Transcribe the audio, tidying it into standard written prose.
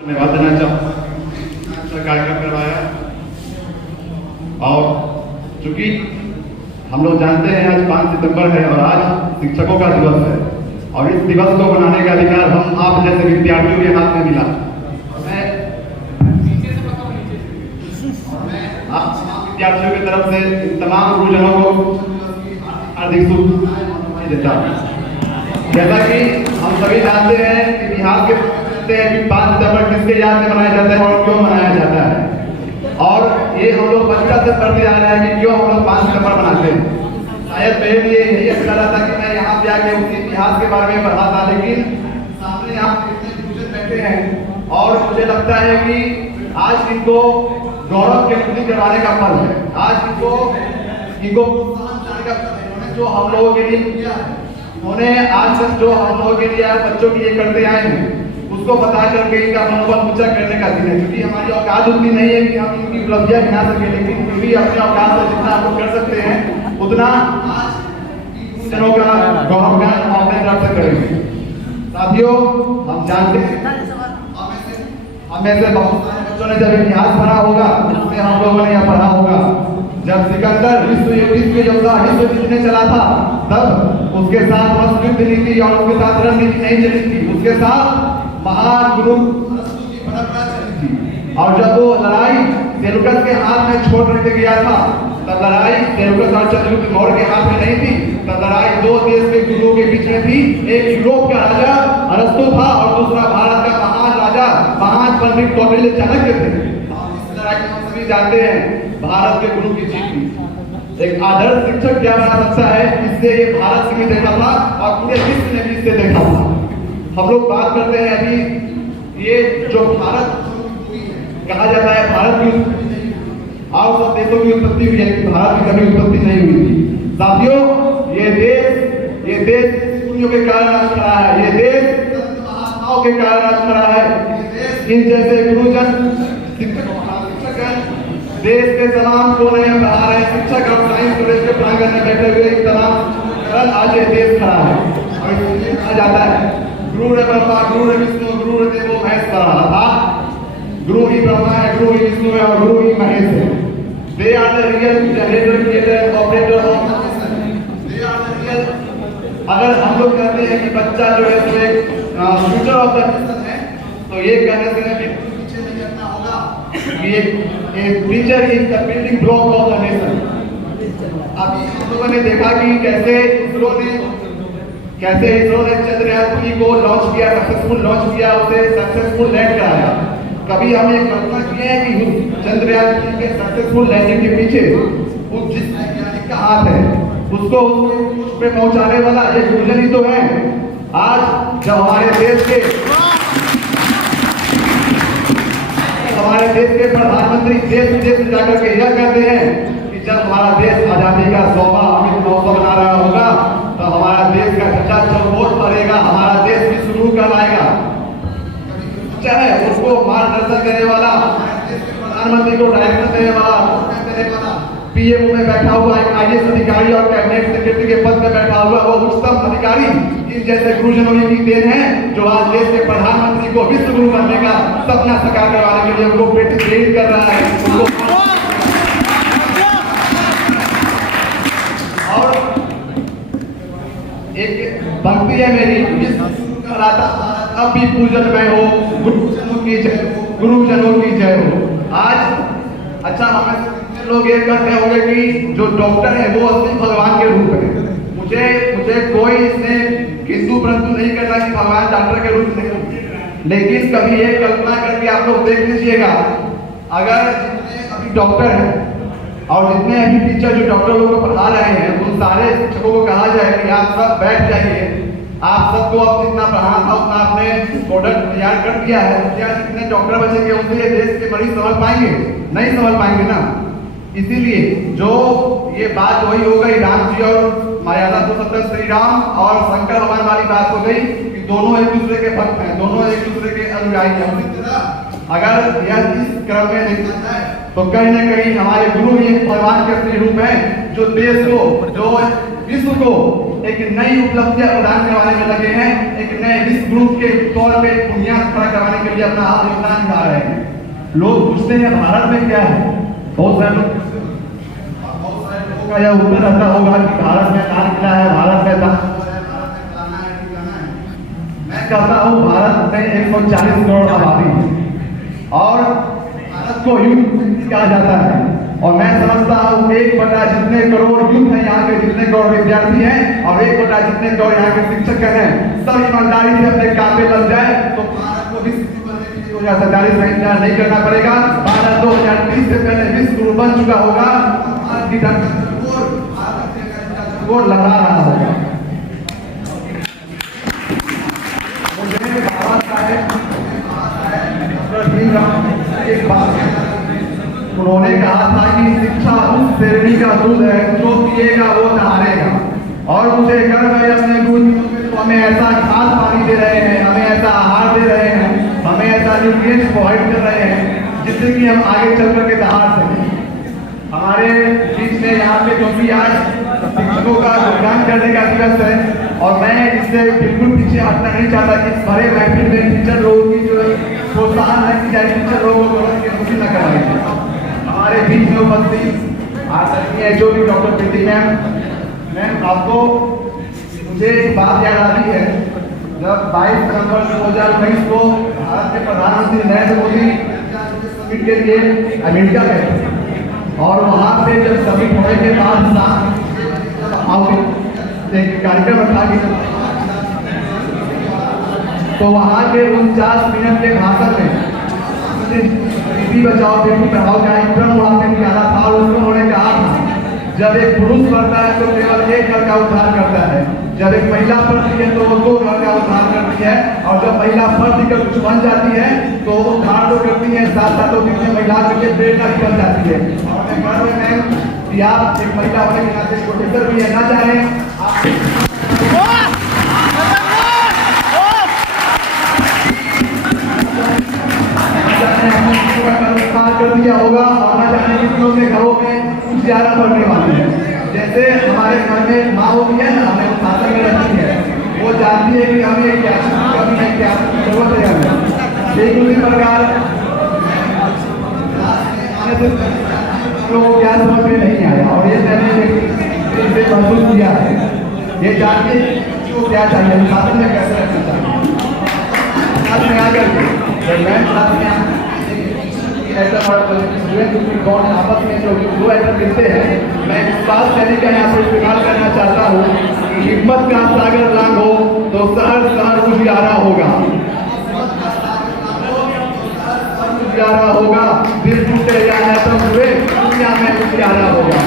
धन्यवाद देना चाहूँ। अच्छा कार्यक्रम करवाया और चूंकि हम लोग जानते हैं आज 5 सितंबर है और आज शिक्षकों का दिवस है और इस दिवस को मनाने का अधिकार हम आप जैसे विद्यार्थियों के हाथ में मिला। मैं आप विद्यार्थियों की तरफ से तमाम गुरुजनों को हार्दिक शुभकामनाएं देता हूँ। जैसा कि हम सभी जानते हैं कि बिहार के कि 5 सितंबर किसके याद में मनाया जाता है और क्यों मनाया जाता है, और ये हम लोग बचपन से पढ़ते आ रहे हैं कि क्यों हम लोग 5 सितंबर मनाते हैं। शायद मेरे लिए यही अच्छा लगा था कि मैं यहाँ पे आके उसी इतिहास के बारे में पढ़ा था, लेकिन सामने यहाँ कितने गुरुजन बैठे हैं और मुझे लगता है कि आज इनको गौरव की अनुभूति करवाने का पल है। आज इनको जो हम लोगों के लिए किया है, उन्होंने आज तक जो हम लोगों के लिए बच्चों के लिए करते आए हैं उसको बता करके इनका मनोबल ऊंचा करने का दिन है। क्योंकि हमारी औकात उतनी नहीं है कि हम इनकी उपलब्धियां गिना सके, लेकिन फिर भी अपने औकात से जितना हम कर सकते हैं उतना आज जनों का गौरवगान हम अपने तरफ से करेंगे। साथियों, हम जानते हैं हमें से बहुत सारे बच्चों ने जब इतिहास पढ़ा होगा उसमें हम लोगों ने यह पढ़ा होगा जब सिकंदर विश्व योद्धा विश्व जीतने चला था तब उसके साथ बस युद्ध नीति और उसके साथ रणनीति नहीं चली थी, उसके साथ महान गुरु की परंपरा चली थी। और जब वो लड़ाई सेलुकस के हाथ में छोड़ रखे गया था तब लड़ाई सेलुकस और चंद्रगुप्त मौर्य के हाथ में नहीं थी, तब लड़ाई दो देश के गुरुओं के बीच में थी। एक यूरोप का राजा अरस्तु था और दूसरा भारत का महान राजा महान पंडित कौटिल्य चाणक्य थे। इस लड़ाई को हम सभी जानते हैं, भारत के गुरु की जीत थी। एक आदर्श शिक्षक क्या बना सकता है, इससे ये भारत से भी देखा था और पूरे विश्व ने भी इससे देखा था। हम लोग बात करते हैं अभी ये जो भारत कहा जाता है भारत की और सब देशों की उत्पत्ति हुई है, भारत की कभी उत्पत्ति नहीं हुई थी। साथियों, ये देश के कारण आज खड़ा है, ये देश महात्माओं के कारण आज खड़ा है। इन जैसे गुरुजन शिक्षक देश के तमाम कोने में बढ़ा रहे शिक्षक और साइंस कॉलेज के प्रांगण में बैठे हुए तमाम आज ये देश खड़ा है। और कहा जाता है गुरु रे ब्रह्मा गुरु रे विष्णु गुरु रे देवो महेश्वरा, अर्थात गुरु ही ब्रह्मा है, गुरु ही विष्णु है और गुरु ही महेश है। They are the real generator creator operator of they are the real. अगर हम लोग कहते हैं कि बच्चा जो है तो एक फ्यूचर ऑफ द नेशन है, तो ये कहने से भी पीछे नहीं हटना होगा कि एक teacher is the building block of the nation. अभी हम लोगों ने देखा कि कैसे इसरो ने चंद्रयान-3 को लॉन्च किया, सक्सेसफुल लॉन्च किया, उसे सक्सेसफुल लैंड कराया। कभी हमने कल्पना की है कि चंद्रयान-3 के सक्सेसफुल लैंडिंग के पीछे उस जिस वैज्ञानिक का हाथ है, उसको उस पे पहुंचाने वाला ये गुरुजन ही तो है। आज जब हमारे देश प्रधानमंत्री देश विदेश में जाकर के यह कहते हैं कि जब हमारा देश आजादी का 100वां अमृत महोत्सव मना रहा होगा तो हमारा देश का झंडा चौकोर फहरेगा, हमारा देश विश्व गुरु कहलाएगा। चाहे उसको मार्गदर्शन करने वाला प्रधानमंत्री को डायरेक्शन देने वाला पीएमओ में बैठा हुआ एक आईएएस अधिकारी और कैबिनेट सेक्रेटरी के पद पर बैठा हुआ वो उच्चतम अधिकारी, इन जैसे गुरुजनों की देन है जो आज देश के प्रधानमंत्री को विश्व गुरु बनने का सपना साकार करवाने के लिए उनको प्रेरित कर रहा है। और एक भक्ति है मेरी, अब भी पूजन में हो, गुरुजनों की जय हो, गुरुजनों की जय हो। आज अच्छा हमें लोग ये कहते होंगे कि जो डॉक्टर है वो असली भगवान के रूप है। मुझे कोई इसमें किंतु परंतु नहीं कहता कि भगवान डॉक्टर के रूप में, लेकिन कभी ये कल्पना करके आप लोग देख लीजिएगा, अगर जितने अभी डॉक्टर हैं और जितने अभी टीचर जो डॉक्टर लोगों को पढ़ा रहे हैं उन सारे शिक्षकों को कहा जाए कि आप सब बैठ जाइए, आप सबको अब जितना पढ़ाना था उतना आपने प्रोडक्ट तैयार कर दिया है, क्या जितने डॉक्टर बचेंगे उनसे देश के मरीज समझ पाएंगे? नहीं समझ पाएंगे ना। इसीलिए जो ये बात वही हो गई राम जी और मर्यादा पुरुषोत्तम श्री राम और शंकर भगवान वाली बात हो गई कि दोनों एक दूसरे के भक्त हैं, दोनों एक दूसरे के अनुयायी हैं। अगर यह इस क्रम में देखा जाए तो कहीं ना कहीं हमारे गुरु ही भगवान के श्री रूप हैं जो देश को जो विश्व को एक नई उपलब्धियां प्रदान करवाने में लगे हैं, एक नए विश्व ग्रुप के तौर पे बुनियाद खड़ा करवाने के लिए अपना योगदान निभा रहे हैं। लोग पूछते हैं भारत में क्या है, बहुत सारे लोगों का यह उत्तर रहता होगा कि भारत में लाल किला है, भारत में मैं कहता हूँ भारत में 140 करोड़ आबादी है और भारत को युद्ध कहा जाता है और मैं समझता हूँ 1/, जितने करोड़ युद्ध है यहाँ के, जितने करोड़ विद्यार्थी हैं और 1/, जितने करोड़ यहाँ के शिक्षक हैं, सब ईमानदारी से अपने काम पे लग जाए तो भारत को विश्व 2047 में इंतजार नहीं करना पड़ेगा। भारत 2030 से पहले विश्व गुरु बन चुका होगा, भारत की और लगा रहा होगा। बाबा साहेब एक बात उन्होंने कहा था कि शिक्षा उस श्रेणी का दूध है जो पिएगा वो नहारेगा, और मुझे गर्व है अपने गुरु तो हमें ऐसा खाद पानी दे रहे हैं, हमें ऐसा आहार दे रहे हैं, हमें ऐसा न्यूट्रिएंट्स प्रोवाइड कर रहे हैं जिससे कि हम आगे चल करके दहाड़ सकें। हमारे बीच में यहाँ पे क्योंकि आज शिक्षकों का योगदान करने का दिवस है और मैं इससे बिल्कुल पीछे हटना नहीं चाहता कि इस बड़े महफिल में टीचर लोगों की जो प्रोत्साहन है कि जाए टीचर लोगों को खुशी न कराई। हमारे बीच में उपस्थित आज जो भी डॉक्टर प्रीति मैम आपको मुझे एक बात याद आती है, जब 22 नवंबर 2019 को भारत के प्रधानमंत्री नरेंद्र मोदी समिट के लिए अमेरिका गए और वहां से जब समिट होने के बाद एक कार्यक्रम रखा गया तो वहां के 49 मिनट के भाषण में बेटी बचाओ बेटी पढ़ाओ का एक क्रम उड़ाने निकाला था और उसको उन्होंने कहा था जब एक पुरुष पढ़ता है तो केवल एक घर का उद्धार करता है, जब एक महिला पढ़ती है तो वो 2 घर का उद्धार करती है, और जब महिला पढ़ लिख कर कुछ बन जाती है तो वो उद्धार तो करती है, साथ साथ वो कितने महिला के लिए प्रेरणा भी बन जाती है। और मैं गर्व में कि आप एक महिला होने के नाते प्रोफेसर भी है, ना चाहे कर दिया होगा और ना जाने कितनों के घरों में कुछ ज्यादा बढ़ने वाली है। जैसे हमारे घर में माँ होती है ना, हमें शासन में रहती है, वो जानती है कि हमें क्या कमी है, क्या जरूरत है हमें। ठीक उसी प्रकार लोगों को क्या समझ में नहीं आया और ये मैंने महसूस किया है, ये जानते कि वो क्या चाहिए, शासन में कैसे रखना चाहिए। में आकर आपस में जो आइटम मिलते हैं, मैं इस बात शैली का यहाँ पर इस्तेमाल करना चाहता हूँ कि हिम्मत का सागर लांग हो तो शहर शहर उजियारा होगा, उजियारा होगा, दिल टूटे या तो हुए दुनिया में उजियारा होगा।